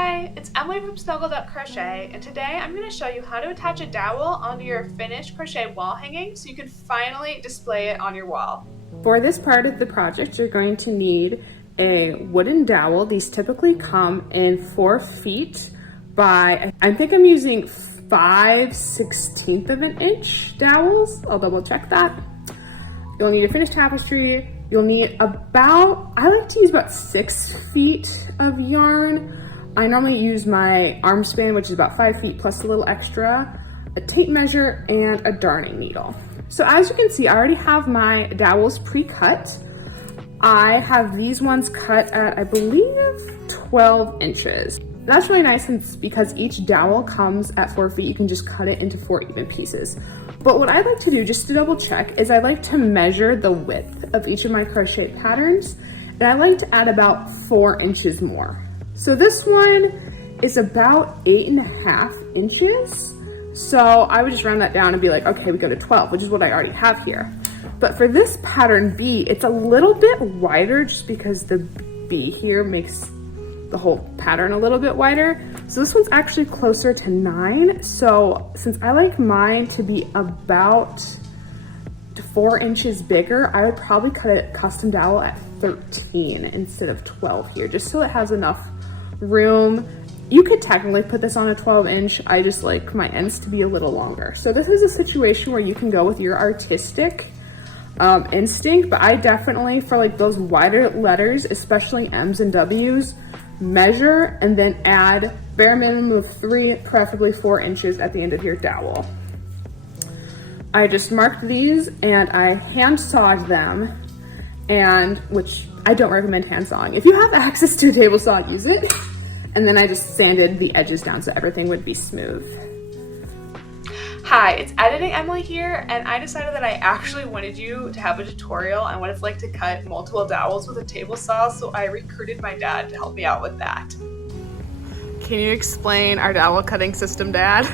Hi, it's Emily from Snuggle Duck Crochet, and today I'm going to show you how to attach a dowel onto your finished crochet wall hanging so you can finally display it on your wall. For this part of the project, you're going to need a wooden dowel. These typically come in 4 feet by, I think I'm using 5/16 of an inch dowels. I'll double check that. You'll need a finished tapestry. You'll need about, I like to use about 6 feet of yarn. I normally use my arm span, which is about 5 feet plus a little extra, a tape measure, and a darning needle. So as you can see, I already have my dowels pre-cut. I have these ones cut at, I believe, 12 inches. That's really nice because each dowel comes at 4 feet. You can just cut it into 4 even pieces. But what I like to do, just to double check, is I like to measure the width of each of my crochet patterns, and I like to add about 4 inches more. So this one is about 8.5 inches. So I would just round that down and be like, okay, we go to 12, which is what I already have here. But for this pattern B, it's a little bit wider just because the B here makes the whole pattern a little bit wider. So this one's actually closer to 9. So since I like mine to be about 4 inches bigger, I would probably cut a custom dowel at 13 instead of 12 here, just so it has enough room. You could technically put this on a 12 inch. I just like my ends to be a little longer. So this is a situation where you can go with your artistic instinct, but I definitely, for like those wider letters, especially M's and W's, measure and then add bare minimum of 3, preferably 4 inches at the end of your dowel. I just marked these and I hand sawed them, and which I don't recommend hand sawing. If you have access to a table saw, use it. And then I just sanded the edges down so everything would be smooth. Hi, it's Editing Emily here, and I decided that I actually wanted you to have a tutorial on what it's like to cut multiple dowels with a table saw, so I recruited my dad to help me out with that. Can you explain our dowel cutting system, Dad?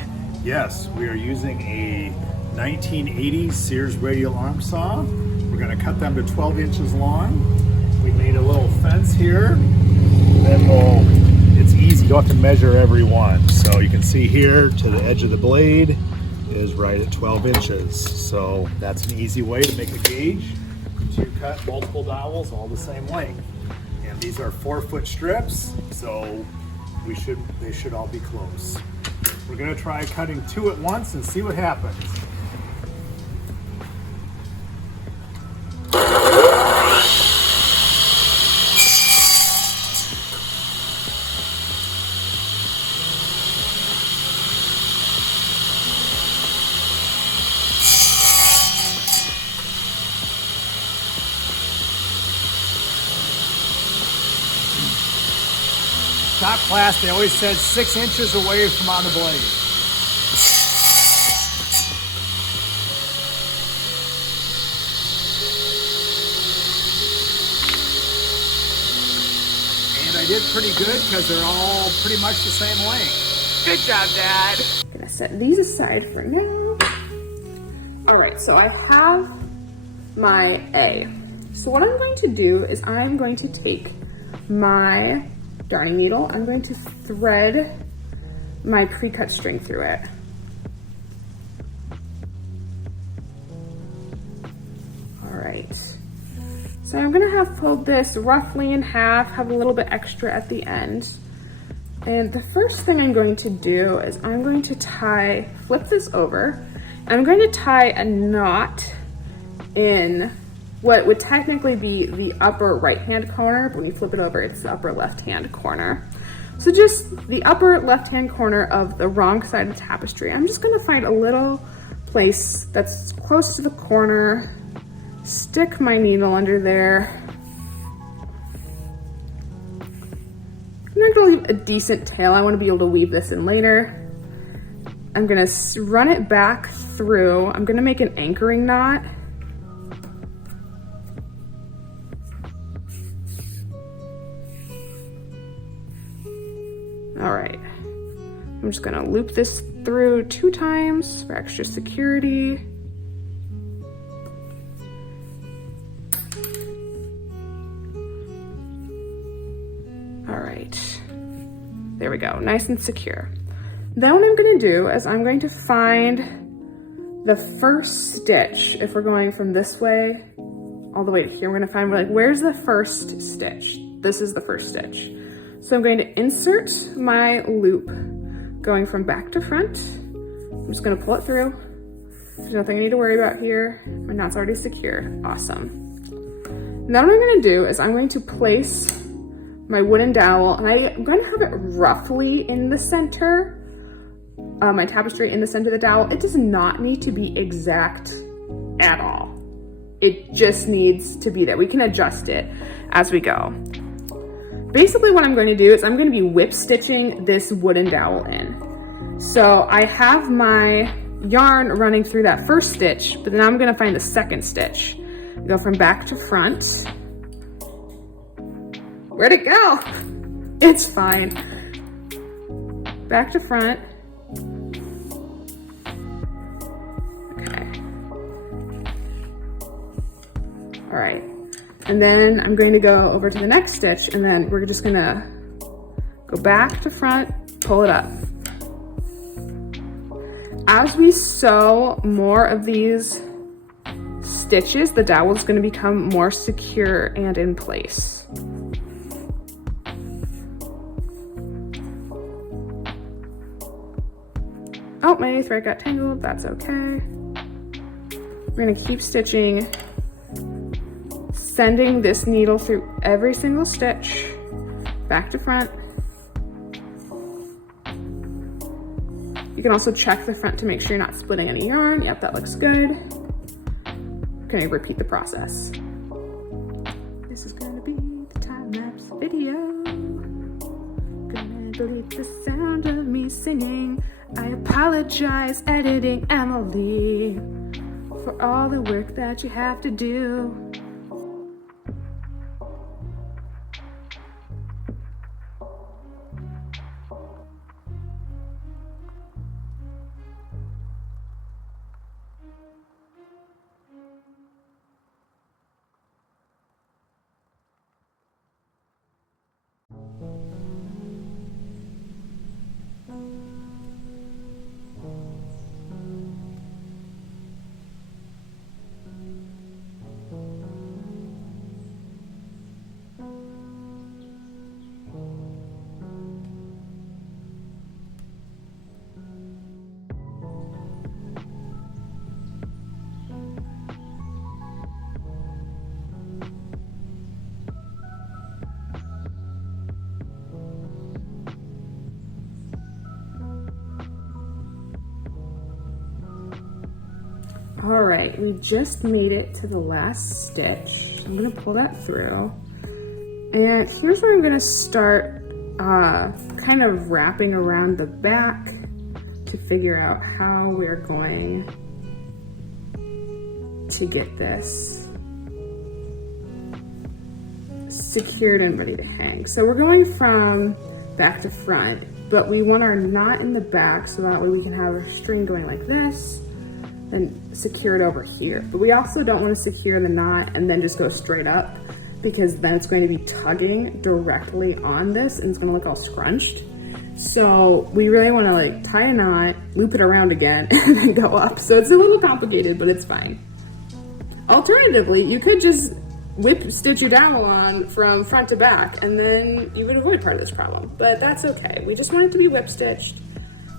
Yes, we are using a 1980s Sears radial arm saw. We're going to cut them to 12 inches long. We made a little fence here. Then it's easy, you don't have to measure every one. So you can see here to the edge of the blade is right at 12 inches. So that's an easy way to make a gauge to cut multiple dowels all the same length. And these are 4-foot strips, so they should all be close. We're going to try cutting 2 at once and see what happens. Top class, they always said 6 inches away from on the blade. And I did pretty good because they're all pretty much the same length. Good job, Dad. I'm gonna set these aside for now. All right, so I have my A. So what I'm going to do is I'm going to take my darning needle. I'm going to thread my pre-cut string through it. All right. So I'm gonna have pulled this roughly in half, have a little bit extra at the end. And the first thing I'm going to do is I'm going to flip this over. I'm going to tie a knot in what would technically be the upper right-hand corner, but when you flip it over, it's the upper left-hand corner. So just the upper left-hand corner of the wrong side of the tapestry. I'm just gonna find a little place that's close to the corner, stick my needle under there. I'm gonna leave a decent tail. I wanna be able to weave this in later. I'm gonna run it back through. I'm gonna make an anchoring knot. All right, I'm just gonna loop this through 2 times for extra security. All right, There we go, nice and secure. Then what I'm gonna do is I'm going to find the first stitch. If we're going from this way all the way to here, we're gonna find like, where's the first stitch? This is the first stitch. So I'm going to insert my loop going from back to front. I'm just gonna pull it through. There's nothing I need to worry about here. My knot's already secure, awesome. Now what I'm gonna do is I'm going to place my wooden dowel, and I'm going to have it roughly in the center, my tapestry in the center of the dowel. It does not need to be exact at all. It just needs to be there. We can adjust it as we go. Basically what I'm going to do is I'm going to be whip stitching this wooden dowel in. So I have my yarn running through that first stitch, but then I'm going to find the second stitch. Go from back to front. Where'd it go? It's fine. Back to front. Okay. All right. And then I'm going to go over to the next stitch, and then we're just gonna go back to front, pull it up. As we sew more of these stitches, the dowel is going to become more secure and in place. Oh, my thread got tangled, that's okay. We're going to keep stitching, sending this needle through every single stitch, back to front. You can also check the front to make sure you're not splitting any yarn. Yep, that looks good. Gonna repeat the process. This is gonna be the time-lapse video. Gonna delete the sound of me singing. I apologize, editing Emily, for all the work that you have to do. All right, we just made it to the last stitch. I'm gonna pull that through. And here's where I'm gonna start kind of wrapping around the back to figure out how we're going to get this secured and ready to hang. So we're going from back to front, but we want our knot in the back so that way we can have a string going like this and secure it over here. But we also don't want to secure the knot and then just go straight up, because then it's going to be tugging directly on this and it's going to look all scrunched. So we really want to like tie a knot, loop it around again, and then go up. So it's a little complicated, but it's fine. Alternatively, you could just whip stitch your dowel on from front to back and then you would avoid part of this problem, but that's okay. We just want it to be whip stitched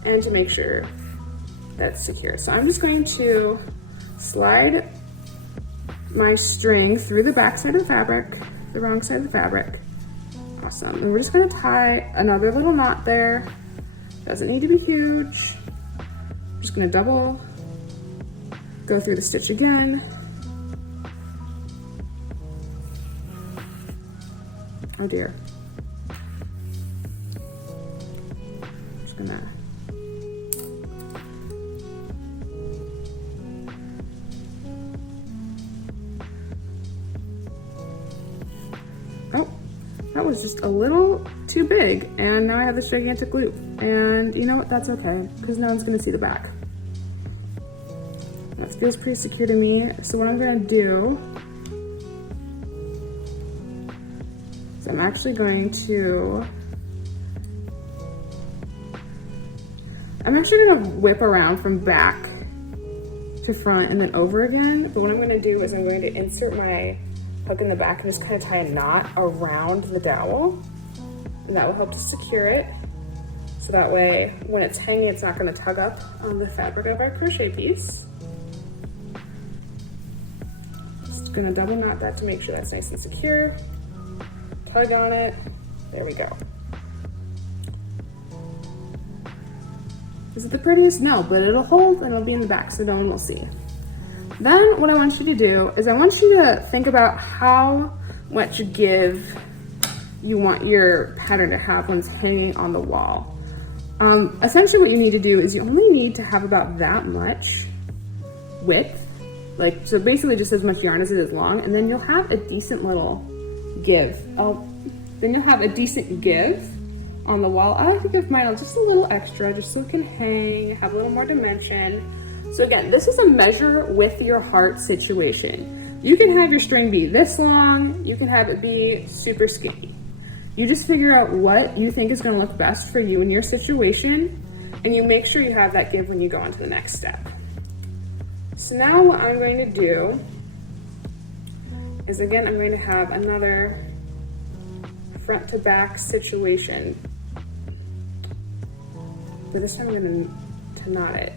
and to make sure that's secure. So I'm just going to slide my string through the back side of the fabric, the wrong side of the fabric. Awesome. And we're just going to tie another little knot there. Doesn't need to be huge. I'm just going to double, go through the stitch again. Oh dear. Just gonna that was just a little too big, and now I have this gigantic loop. And you know what? That's okay, because no one's gonna see the back. That feels pretty secure to me. So what I'm gonna do is I'm actually going to I'm actually gonna whip around from back to front and then over again. But what I'm gonna do is I'm going to insert my hook in the back and just kind of tie a knot around the dowel. And that will help to secure it. So that way, when it's hanging, it's not gonna tug up on the fabric of our crochet piece. Just gonna double knot that to make sure that's nice and secure. Tug on it, there we go. Is it the prettiest? No, but it'll hold and it'll be in the back so no one will see. Then what I want you to do is I want you to think about how much give you want your pattern to have when it's hanging on the wall. Essentially what you need to do is you only need to have about that much width, like, so basically just as much yarn as it is long, and then you'll have a decent little give. Then you'll have a decent give on the wall. I like to give mine just a little extra, just so it can hang, have a little more dimension. So again, this is a measure with your heart situation. You can have your string be this long, you can have it be super skinny. You just figure out what you think is gonna look best for you in your situation, and you make sure you have that give when you go on to the next step. So now what I'm going to do is, again, I'm going to have another front to back situation. But this time I'm going to knot it.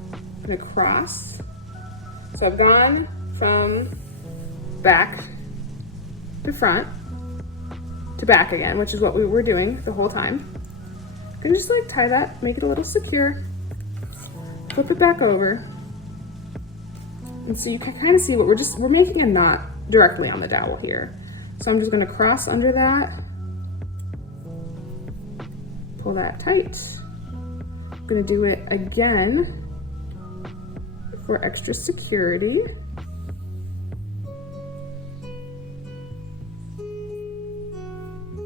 I'm going to cross. So I've gone from back to front to back again, which is what we were doing the whole time. I'm gonna just like tie that, make it a little secure, flip it back over. And so you can kind of see what we're making a knot directly on the dowel here. So I'm just gonna cross under that, pull that tight. I'm gonna do it again for extra security.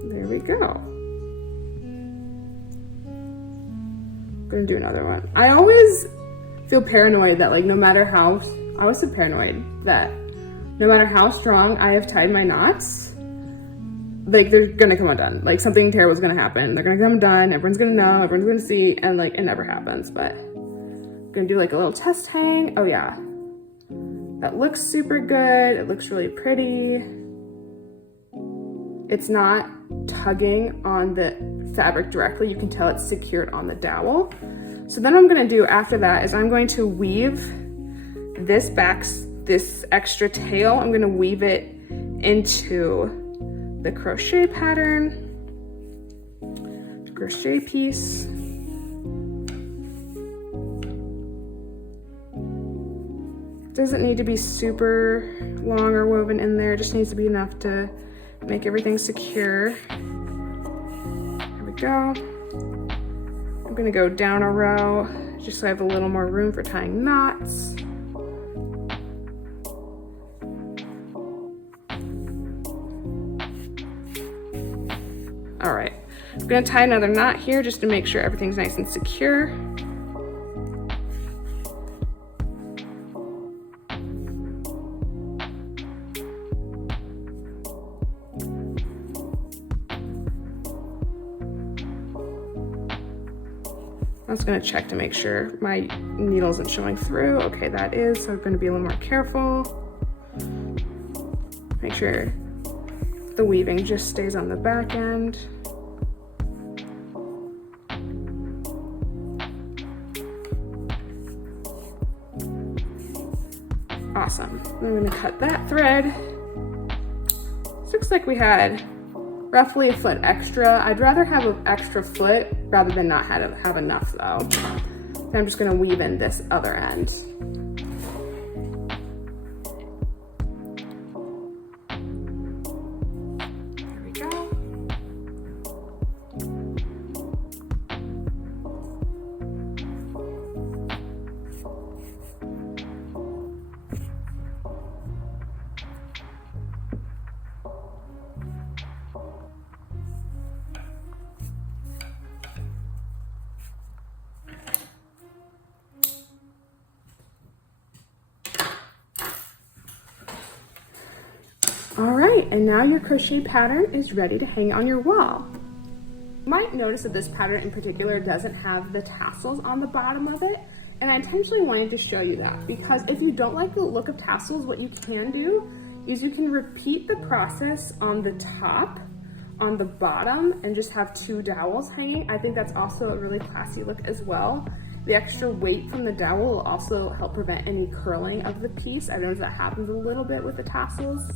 There we go. I'm gonna do another one. I always feel paranoid that, like, I always feel paranoid that no matter how strong I have tied my knots, like, they're gonna come undone. Like, something terrible is gonna happen. They're gonna come undone, everyone's gonna know, everyone's gonna see, and like, it never happens. But I'm gonna do like a little test hang. Oh yeah, that looks super good. It looks really pretty. It's not tugging on the fabric directly. You can tell it's secured on the dowel. So then what I'm gonna do after that is I'm going to weave this extra tail, I'm gonna weave it into the crochet pattern, the crochet piece. Doesn't need to be super long or woven in there, it just needs to be enough to make everything secure. There we go. I'm gonna go down a row just so I have a little more room for tying knots. All right, I'm gonna tie another knot here just to make sure everything's nice and secure. I'm just gonna check to make sure my needle isn't showing through. Okay, that is, so I'm gonna be a little more careful. Make sure the weaving just stays on the back end. Awesome, I'm gonna cut that thread. This looks like we had roughly a foot extra. I'd rather have an extra foot rather than not have enough though. So I'm just gonna weave in this other end. There we go. All right, and now your crochet pattern is ready to hang on your wall. You might notice that this pattern in particular doesn't have the tassels on the bottom of it, and I intentionally wanted to show you that because if you don't like the look of tassels, what you can do is you can repeat the process on the top, on the bottom, and just have 2 dowels hanging. I think that's also a really classy look as well. The extra weight from the dowel will also help prevent any curling of the piece. I notice that happens a little bit with the tassels.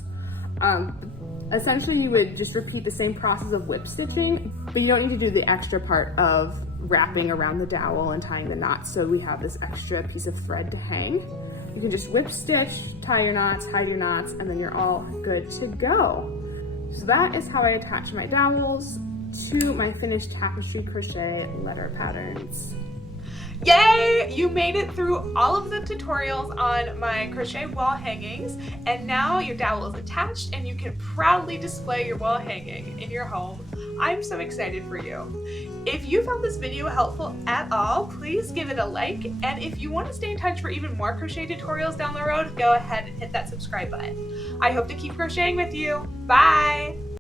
Essentially, you would just repeat the same process of whip stitching, but you don't need to do the extra part of wrapping around the dowel and tying the knots, so we have this extra piece of thread to hang. You can just whip stitch, tie your knots, hide your knots, and then you're all good to go. So that is how I attach my dowels to my finished tapestry crochet letter patterns. Yay! You made it through all of the tutorials on my crochet wall hangings, and now your dowel is attached and you can proudly display your wall hanging in your home. I'm so excited for you. If you found this video helpful at all, please give it a like, and if you want to stay in touch for even more crochet tutorials down the road, go ahead and hit that subscribe button. I hope to keep crocheting with you. Bye!